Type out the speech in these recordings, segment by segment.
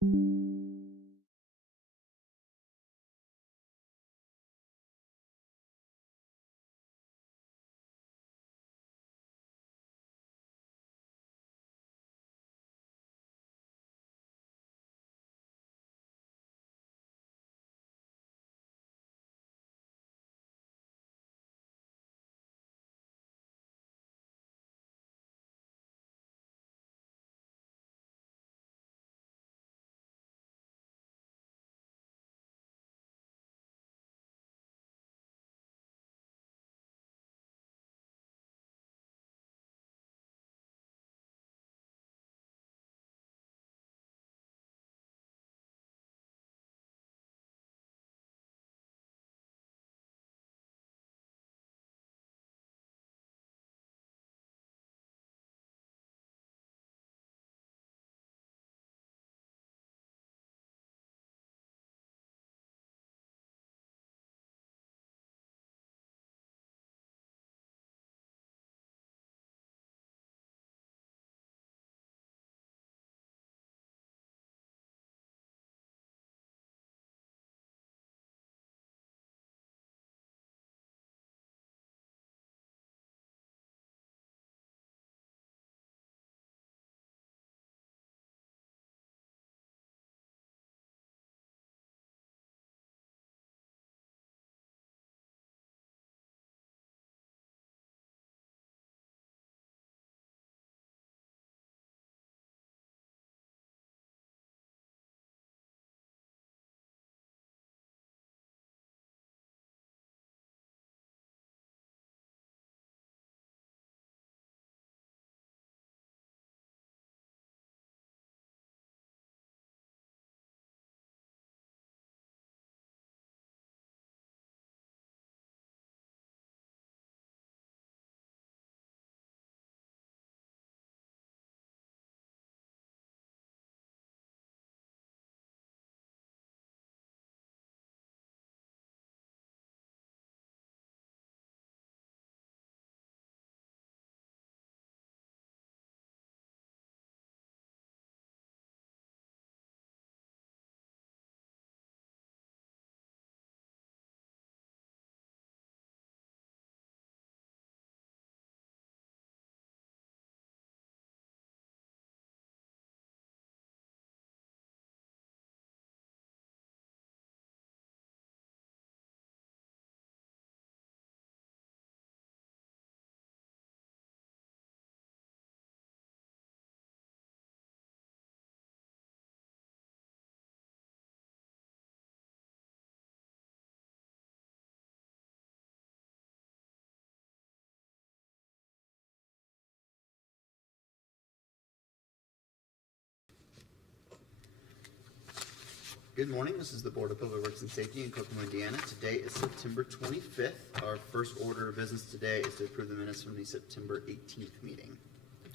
Good morning. This is the Board of Public Works and Safety in Kokomo, Indiana. Today is September 25th. Our first order of business today is to approve the minutes from the September 18th meeting.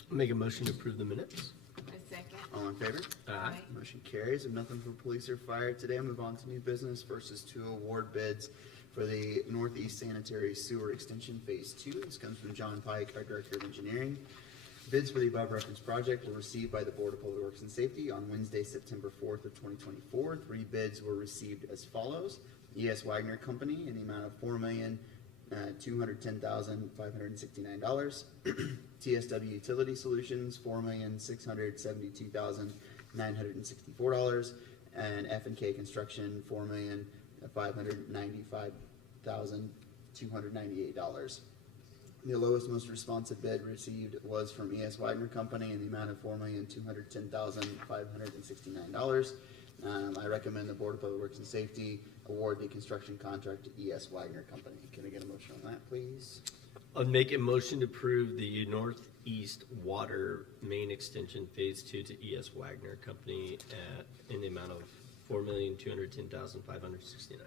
Make a motion to approve the minutes. A second. All in favor? Aye. Motion carries. If nothing for police or fire today, I'll move on to new business. First is to award bids for the Northeast Sanitary Sewer Extension Phase 2. This comes from John Pike, our Director of Engineering. Bids for the above referenced project were received by the Board of Public Works and Safety on Wednesday, September 4th of 2024. 3 bids were received as follows. E.S. Wagner Company in the amount of $4,210,569. TSW Utility Solutions, $4,672,964. And F&K Construction, $4,595,298. The lowest, most responsive bid received was from E.S. Wagner Company in the amount of $4,210,569. I recommend the Board of Public Works and Safety award the construction contract to E.S. Wagner Company. Can I get a motion on that, please? I'll make a motion to approve the Northeast Water Main Extension Phase 2 to E.S. Wagner Company in the amount of $4,210,569.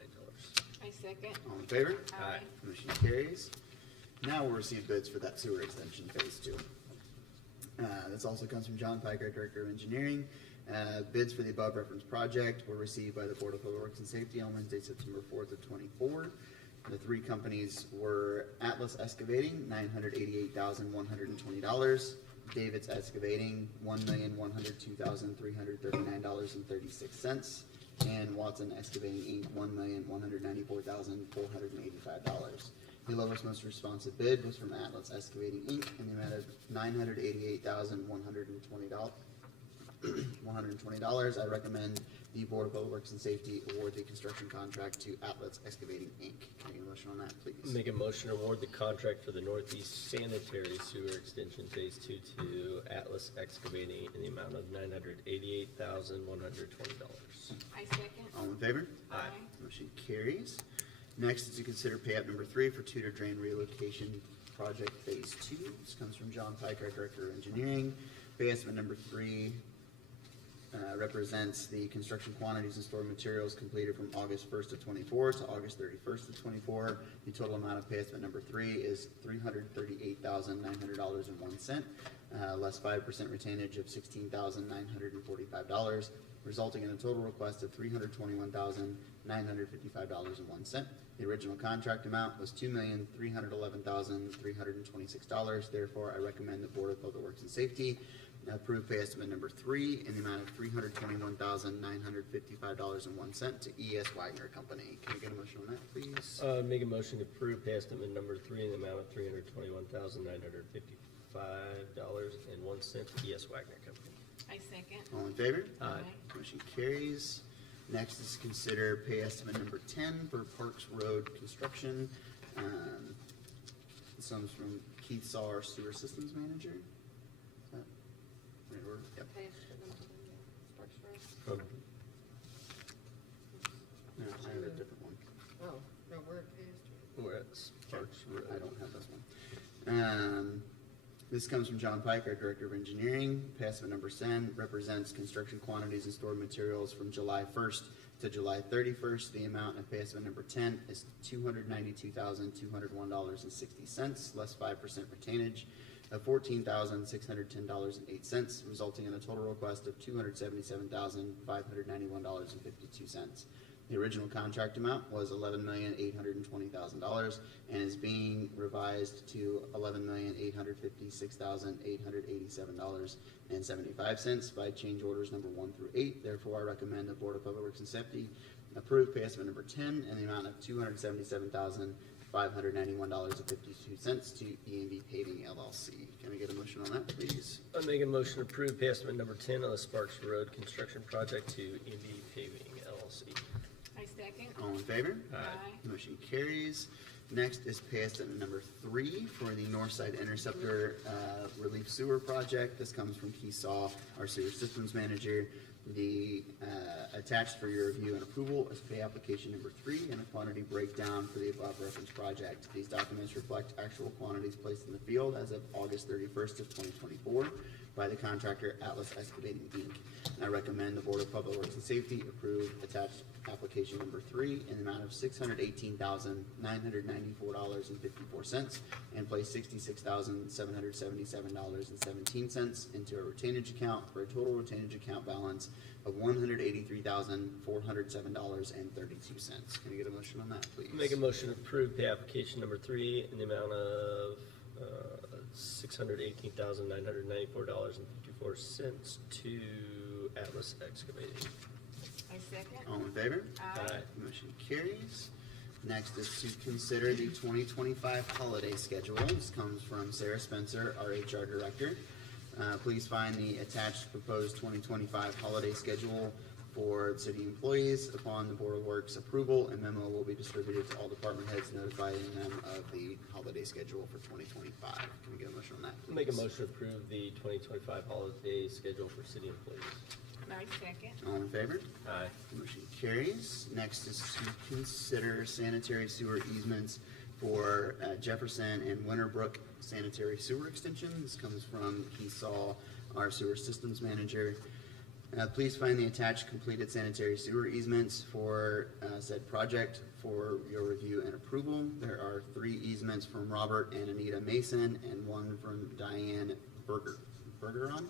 A second. All in favor? Aye. Motion carries. Now we'll receive bids for that sewer extension phase 2. This also comes from John Pike, our Director of Engineering. Bids for the above referenced project were received by the Board of Public Works and Safety on Wednesday, September 4th of 24. The 3 companies were Atlas Excavating, $988,120. David's Excavating, $1,102,339.36. And Watson Excavating Inc., $1,194,485. The lowest most responsive bid was from Atlas Excavating Inc. in the amount of $988,120. $120. I recommend the Board of Public Works and Safety award the construction contract to Atlas Excavating Inc. Can I get a motion on that, please? Make a motion to award the contract for the Northeast Sanitary Sewer Extension Phase 2 to Atlas Excavating in the amount of $988,120. I second. All in favor? Aye. Motion carries. Next is to consider payout number 3 for Tudor Drain Relocation Project Phase 2. This comes from John Pike, our Director of Engineering. Pay estimate number 3 represents the construction quantities and stored materials completed from August 1st of 24 to August 31st of 24. The total amount of pay estimate number 3 is $338,900.01, less 5% retainage of $16,945, resulting in a total request of $321,955.01. The original contract amount was $2,311,326. Therefore, I recommend the Board of Public Works and Safety approve pay estimate number 3 in the amount of $321,955.01 to E.S. Wagner Company. Can I get a motion on that, please? Make a motion to approve pay estimate number 3 in the amount of $321,955.01 to E.S. Wagner Company. I second. All in favor? Aye. Motion carries. Next is consider pay estimate number 10 for Parks Road construction. This comes from Keith Saw, our Sewer Systems Manager. Is that right order? Yep. Pay estimate number 1, Sparks Road. From No, I have a different one. Oh, no, we're at pay estimate. where it's Parks Road. I don't have this one. This comes from John Pike, our Director of Engineering. Pay estimate number 10 represents construction quantities and stored materials from July 1st to July 31st. The amount of pay estimate number 10 is $292,201.60, less 5% retainage of $14,610.08, resulting in a total request of $277,591.52. The original contract amount was $11,820,000 and is being revised to $11,856,887.75 by change orders number 1 through 8. Therefore, I recommend the Board of Public Works and Safety approve pay estimate number 10 in the amount of $277,591.52 to E&B Paving LLC. Can I get a motion on that, please? I make a motion to approve pay estimate number 10 on the Sparks Road construction project to E&B Paving LLC. I second. All in favor? Aye. Motion carries. Next is pay estimate number 3 for the Northside Interceptor Relief Sewer Project. This comes from Keith Saw, our Sewer Systems Manager. The attached for your review and approval is pay application number 3 and a quantity breakdown for the above referenced project. These documents reflect actual quantities placed in the field as of August 31st of 2024 by the contractor Atlas Excavating Inc. I recommend the Board of Public Works and Safety approve attached application number 3 in the amount of $618,994.54 and place $66,777.17 into a retainage account for a total retainage account balance of $183,407.32. Can I get a motion on that, please? Make a motion to approve pay application number 3 in the amount of $618,994.54 to Atlas Excavating. I second. All in favor? Aye. Motion carries. Next is to consider the 2025 holiday schedule. This comes from Sarah Spencer, our HR Director. Please find the attached proposed 2025 holiday schedule for city employees. Upon the Board of Works approval, a memo will be distributed to all department heads notifying them of the holiday schedule for 2025. Can we get a motion on that, please? Make a motion to approve the 2025 holiday schedule for city employees. I second. All in favor? Aye. Motion carries. Next is to consider sanitary sewer easements for Jefferson and Winterbrook sanitary sewer extension. This comes from Keith Saul, our sewer systems manager. Please find the attached completed sanitary sewer easements for said project for your review and approval. There are 3 easements from Robert and Anita Mason and 1 from Diane Bergeron.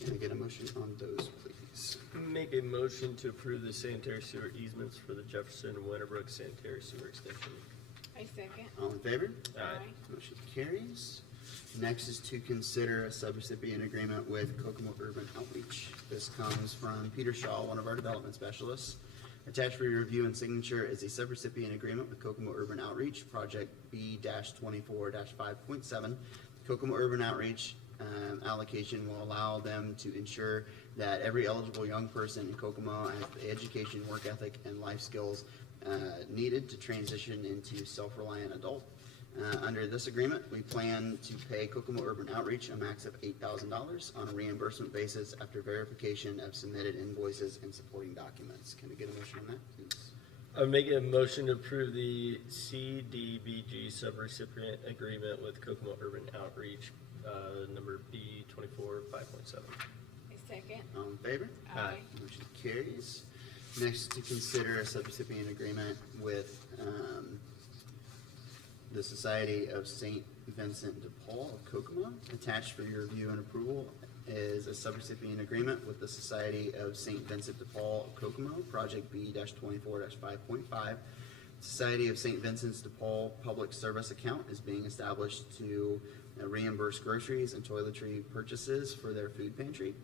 Can I get a motion on those, please? Make a motion to approve the sanitary sewer easements for the Jefferson and Winterbrook sanitary sewer extension. I second. All in favor? Aye. Motion carries. Next is to consider a subrecipient agreement with Kokomo Urban Outreach. This comes from Peter Shaw, one of our development specialists. Attached for your review and signature is a subrecipient agreement with Kokomo Urban Outreach, Project B-24-5.7. Kokomo Urban Outreach allocation will allow them to ensure that every eligible young person in Kokomo has the education, work ethic, and life skills needed to transition into self-reliant adult. Under this agreement, we plan to pay Kokomo Urban Outreach a max of $8,000 on a reimbursement basis after verification of submitted invoices and supporting documents. Can we get a motion on that, please? I'm making a motion to approve the CDBG subrecipient agreement with Kokomo Urban Outreach, number B-24-5.7. I second. All in favor? Aye. Motion carries. Next, to consider a subrecipient agreement with the Society of St. Vincent de Paul of Kokomo. Attached for your review and approval is a subrecipient agreement with the Society of St. Vincent de Paul of Kokomo, Project B-24-5.5. Society of St. Vincent de Paul Public Service Account is being established to reimburse groceries and toiletry purchases for their food pantry.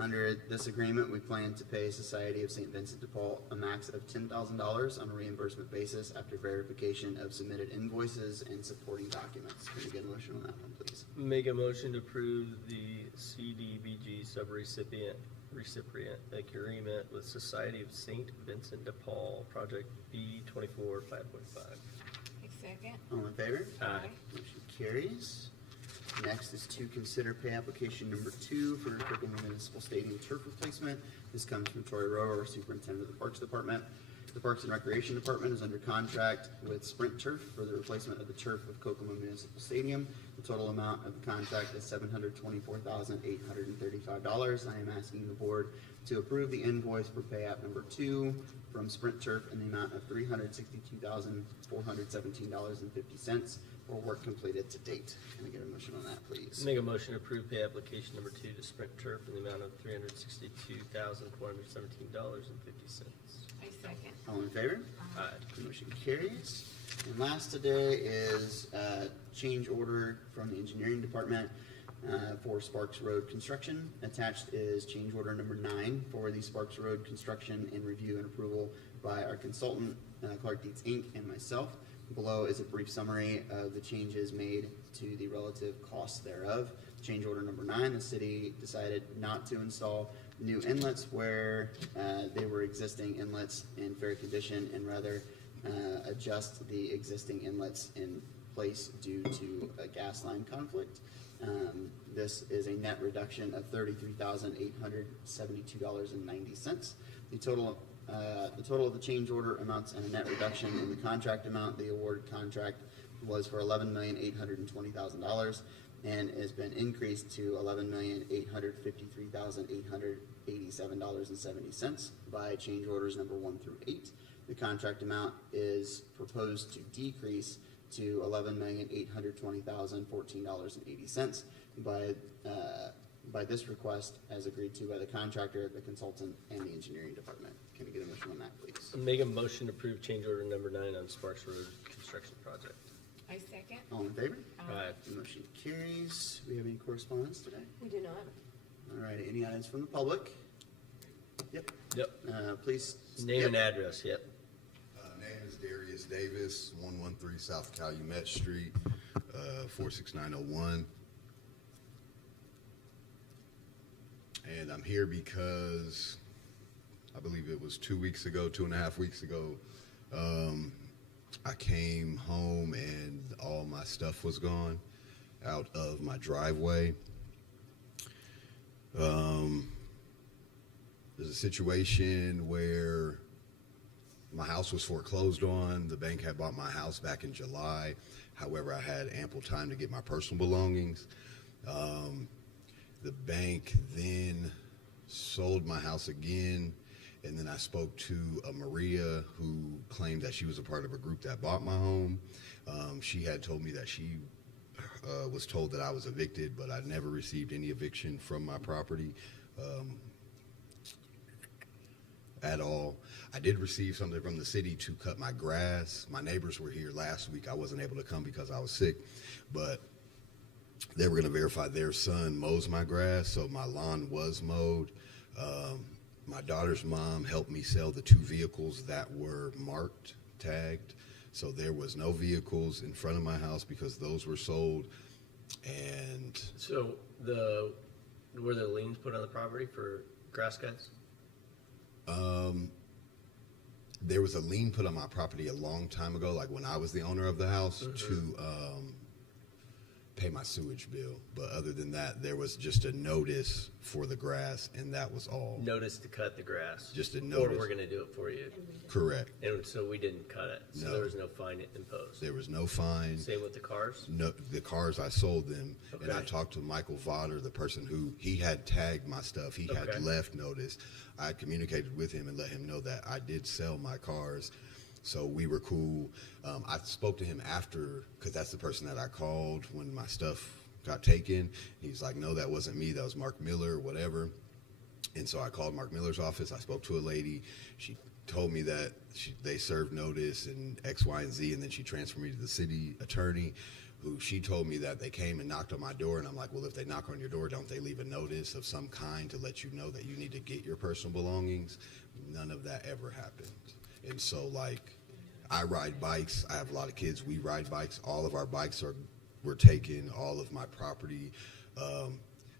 Under this agreement, we plan to pay Society of St. Vincent de Paul a max of $10,000 on a reimbursement basis after verification of submitted invoices and supporting documents. Can we get a motion on that one, please? Make a motion to approve the CDBG subrecipient agreement with Society of St. Vincent de Paul, Project B-24-5.5. I second. All in favor? Aye. Motion carries. Next is to consider pay application number 2 for Kokomo Municipal Stadium turf replacement. This comes from Troy Rowe, our superintendent of the Parks Department. The Parks and Recreation Department is under contract with Sprint Turf for the replacement of the turf of Kokomo Municipal Stadium. The total amount of the contract is $724,835. I am asking the board to approve the invoice for pay app number 2 from Sprint Turf in the amount of $362,417.50 for work completed to date. Can I get a motion on that, please? Make a motion to approve pay application number 2 to Sprint Turf in the amount of $362,417.50. I second. All in favor? Aye. The motion carries. And last today is change order from the engineering department for Sparks Road construction. Attached is change order number 9 for the Sparks Road construction and review and approval by our consultant, Clark Dietz Inc. and myself. Below is a brief summary of the changes made to the relative costs thereof. Change order number 9, the city decided not to install new inlets where they were existing inlets in fair condition and rather adjust the existing inlets in place due to a gas line conflict. This is a net reduction of $33,872.90. The total of the change order amounts in a net reduction in the contract amount. The award contract was for $11,820,000 and has been increased to $11,853,887.70 by change orders number 1 through 8. The contract amount is proposed to decrease to $11,820,014.80 by this request as agreed to by the contractor, the consultant, and the engineering department. Can we get a motion on that, please? Make a motion to approve change order number 9 on Sparks Road construction project. I second. All in favor? Aye. The motion carries. Do we have any correspondence today? We do not. All right, any items from the public? Yep. Yep. Please. Name and address, yep. Name is Darius Davis, 113 South Calumet Street, 46901. And I'm here because I believe it was 2 weeks ago, 2.5 weeks ago, I came home and all my stuff was gone out of my driveway. There's a situation where my house was foreclosed on. The bank had bought my house back in July. However, I had ample time to get my personal belongings. The bank then sold my house again, and then I spoke to Maria, who claimed that she was a part of a group that bought my home. She had told me that she was told that I was evicted, but I never received any eviction from my property at all. I did receive something from the city to cut my grass. My neighbors were here last week. I wasn't able to come because I was sick, but they were going to verify their son mows my grass, so my lawn was mowed. My daughter's mom helped me sell the 2 vehicles that were marked, tagged, so there was no vehicles in front of my house because those were sold. And So were the liens put on the property for grass cuts? there was a lien put on my property a long time ago, like when I was the owner of the house, to pay my sewage bill. But other than that, there was just a notice for the grass, and that was all. Notice to cut the grass. Just a Or notice. we're gonna do it for you. Correct. And so we didn't cut it. So No. there was no fine imposed. There was no fine. Same with the cars? No, the cars, I sold them, and I Okay. talked to Michael Vodder, the person who, he had tagged my stuff. He Okay. had left notice. I communicated with him and let him know that I did sell my cars, so we were cool. I spoke to him after, because that's the person that I called when my stuff got taken. He's like, no, that wasn't me. That was Mark Miller or whatever. And so I called Mark Miller's office. I spoke to a lady. She told me that they served notice and X, Y, and Z, and then she transferred me to the city attorney, who she told me that they came and knocked on my door. And I'm like, well, if they knock on your door, don't they leave a notice of some kind to let you know that you need to get your personal belongings? None of that ever happened. And so, like, I ride bikes. I have a lot of kids. We ride bikes. All of our bikes were taken. All of my property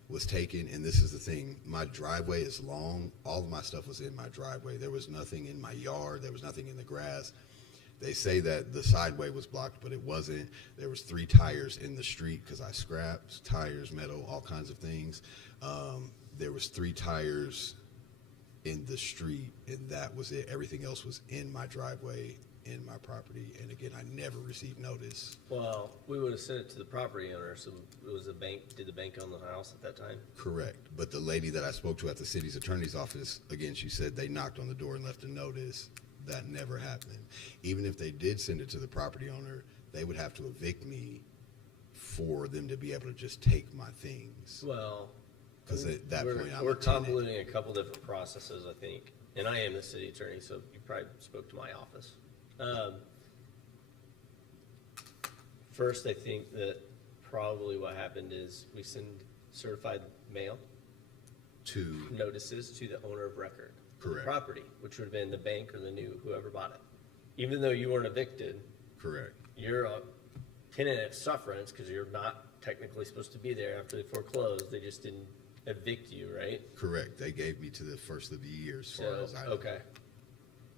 was taken. And this is the thing. My driveway is long. All of my stuff was in my driveway. There was nothing in my yard. There was nothing in the grass. They say that the sideway was blocked, but it wasn't. There was 3 tires in the street because I scrapped tires, metal, all kinds of things. There was 3 tires in the street, and that was it. Everything else was in my driveway, in my property. And again, I never received notice. Well, we would have sent it to the property owner, so it was did the bank own the house at that time? Correct. But the lady that I spoke to at the city's attorney's office, again, she said they knocked on the door and left a notice. That never happened. Even if they did send it to the property owner, they would have to evict me for them to be able to just take my things. Well, Because at that we're, point, I'm we're a tenant. convoluting a couple different processes, I think. And I am the city attorney, so you probably spoke to my office. First, I think that probably what happened is we send certified mail To, notices to the owner of record. For the Correct. property, which would have been the bank or the whoever bought it. Even though you weren't evicted, correct. you're a tenant at sufferance because you're not technically supposed to be there after they foreclosed. They just didn't evict you, right? Correct. They gave me to the first of the year as far So, as I know. okay.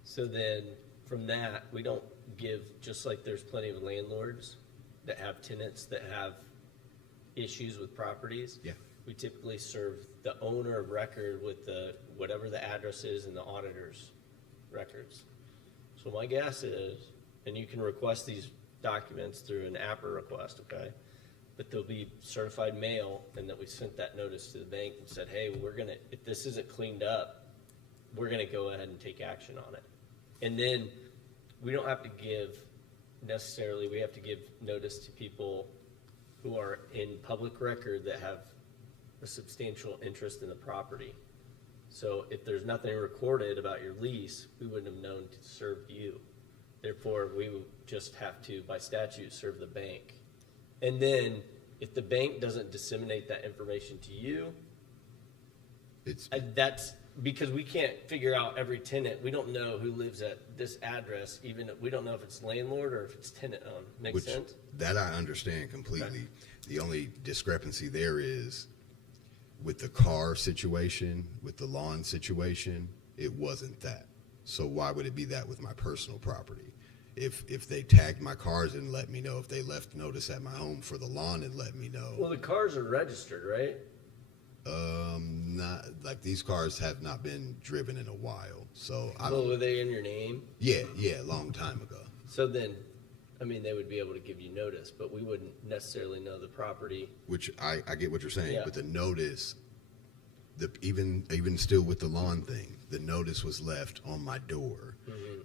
So then, from that, we don't give, just like there's plenty of landlords that have tenants that have issues with properties. Yeah. We typically serve the owner of record with whatever the address is in the auditor's records. So my guess is, and you can request these documents through an APRA request, okay? But they'll be certified mail, and that we sent that notice to the bank and said, hey, if this isn't cleaned up, we're gonna go ahead and take action on it. And then, we don't have to give necessarily, we have to give notice to people who are in public record that have a substantial interest in the property. So if there's nothing recorded about your lease, we wouldn't have known to serve you. Therefore, we would just have to, by statute, serve the bank. And then, if the bank doesn't disseminate that information to you, It's, that's because we can't figure out every tenant. We don't know who lives at this address, even if we don't know if it's landlord or if it's tenant owned. Makes which, sense? that I understand completely. Okay. The only discrepancy there is with the car situation, with the lawn situation, it wasn't that. So why would it be that with my personal property? If they tagged my cars and let me know, if they left notice at my home for the lawn and let me know. Well, the cars are registered, right? Not like these cars have not been driven in a while. So I Well, don't. were they in your name? Yeah, a long time ago. So then, I mean, they would be able to give you notice, but we wouldn't necessarily know the property. Which I get what you're saying, Yeah. but the notice, even still with the lawn thing, the notice was left on my door.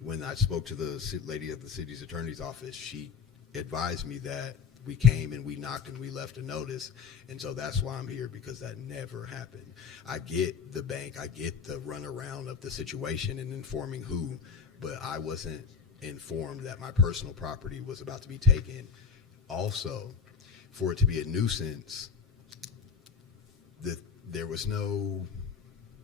When I spoke to the lady at the city's attorney's office, she advised me that we came and we knocked and we left a notice, and so that's why I'm here, because that never happened. I get the bank, I get the runaround of the situation and informing who, but I wasn't informed that my personal property was about to be taken. Also, for it to be a nuisance, there was no,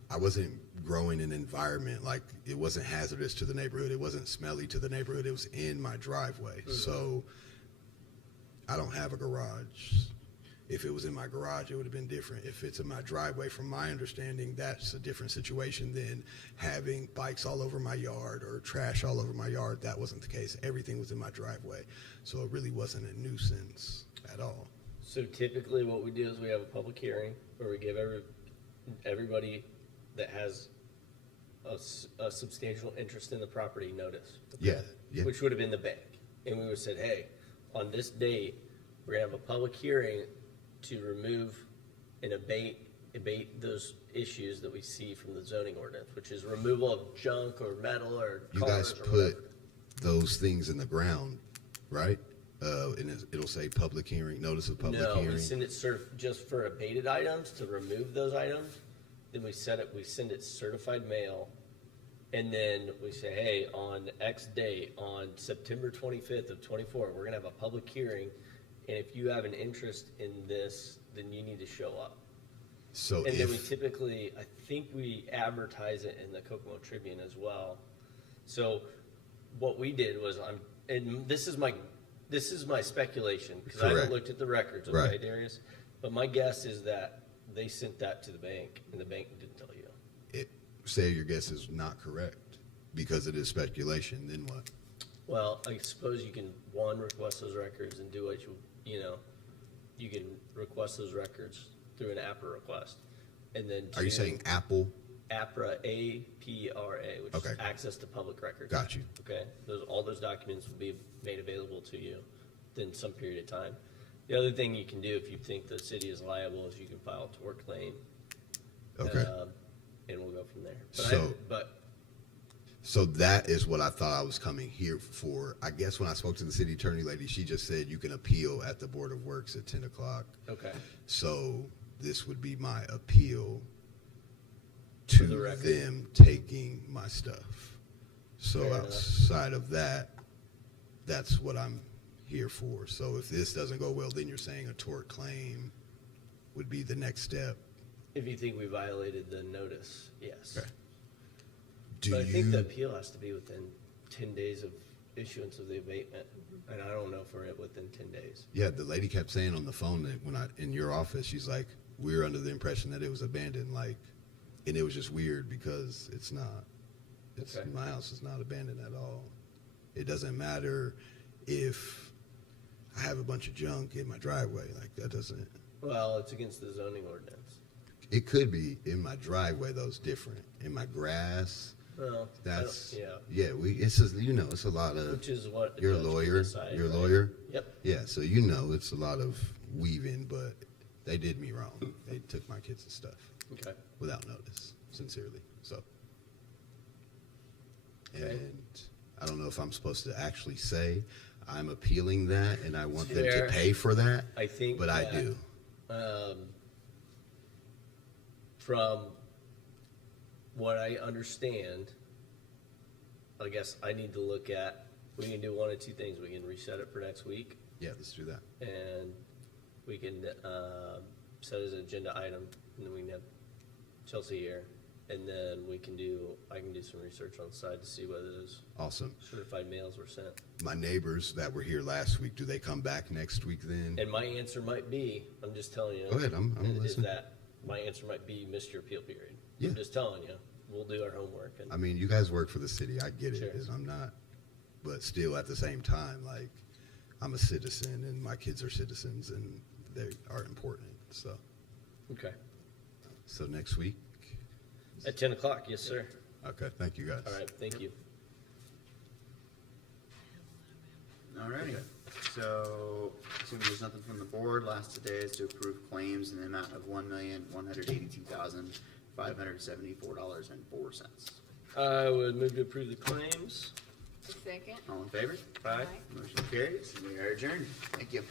I wasn't growing an environment, like it wasn't hazardous to the neighborhood, it wasn't smelly to the neighborhood, it was in my driveway. So I don't have a garage. If it was in my garage, it would have been different. If it's in my driveway, from my understanding, that's a different situation than having bikes all over my yard or trash all over my yard. That wasn't the case. Everything was in my driveway. So it really wasn't a nuisance at all. So typically what we do is we have a public hearing where we give everybody that has a substantial interest in the property notice. Yeah, yeah. Which would have been the bank. And we would have said, hey, on this date, we're gonna have a public hearing to remove and abate those issues that we see from the zoning ordinance, which is removal of junk or metal or You cars guys or put whatever. those things in the ground, right? And it'll say public hearing, notice of public No, hearing. we send it just for abated items to remove those items. Then we send it certified mail. And then we say, hey, on X date, on September 25th of 24, we're gonna have a public hearing. And if you have an interest in this, then you need to show up. So And then we if, typically, I think we advertise it in the Kokomo Tribune as well. So what we did was, and this is my speculation, because I Correct. haven't looked at the records, okay, Right. Darius? But my guess is that they sent that to the bank, and the bank didn't tell you. say your guess is not correct, because it is speculation, then what? Well, I suppose you can, request those records and do what you can request those records through an APRA request. And then Are you saying Apple? APRA, A-P-R-A, which Okay. is Access to Public Records. Got you. Okay, all those documents will be made available to you within some period of time. The other thing you can do if you think the city is liable is you can file a tort claim. Okay. And we'll go from there. So that is what I thought I was coming here for. I guess when I spoke to the city attorney lady, she just said you can appeal at the Board of Works at 10 o'clock. Okay, So this would be my appeal For to the record. them taking my stuff. So Fair enough. outside of that, that's what I'm here for. So if this doesn't go well, then you're saying a tort claim would be the next step. if you think we violated the notice, yes. Okay. Do But I you, think the appeal has to be within 10 days of issuance of the abatement, and I don't know if we're within 10 days. yeah, the lady kept saying on the phone that when in your office, she's like, we're under the impression that it was abandoned, like, and it was just weird because it's not. Okay. My house is not abandoned at all. It doesn't matter if I have a bunch of junk in my driveway, like that doesn't. Well, it's against the zoning ordinance. It could be in my driveway though. It's different. In my grass, Well, that's yeah, It's just, it's a lot of. which is what. You're a judge can lawyer. decide, You're a right? lawyer. Yep. Yeah, so it's a lot of weaving, but they did me wrong. They took my kids and stuff Okay. without notice, sincerely. So, Okay. and I don't know if I'm supposed to actually say I'm appealing that and I want them to Fair. pay for that, I think but I that, do. From what I understand, I guess I need to look at, we can do one of two things. We can reset it for next week, Yeah, let's do that. and we can set as an agenda item, and then we can have Chelsea here, and then I can do some research on the side to see whether those Awesome. certified mails were sent. My neighbors that were here last week, do they come back next week then? And my answer might be, I'm just telling you. Go ahead, I'm is listening. that my answer might be missed your appeal period. Yeah. I'm just telling you, we'll do our homework. And I mean, you guys work for the city. I get it, Sure. and I'm not, but still at the same time, like, I'm a citizen and my kids are citizens and they are important. Okay. So next week? At 10 o'clock, yes, sir. Okay, thank you guys. All right, thank you. Alrighty, so assuming there's nothing from the board, last today is to approve claims in the amount of $1,182,574.04. I would move to approve the claims. Second. All in favor? Aye. Motion carries, we are adjourned. Thank you.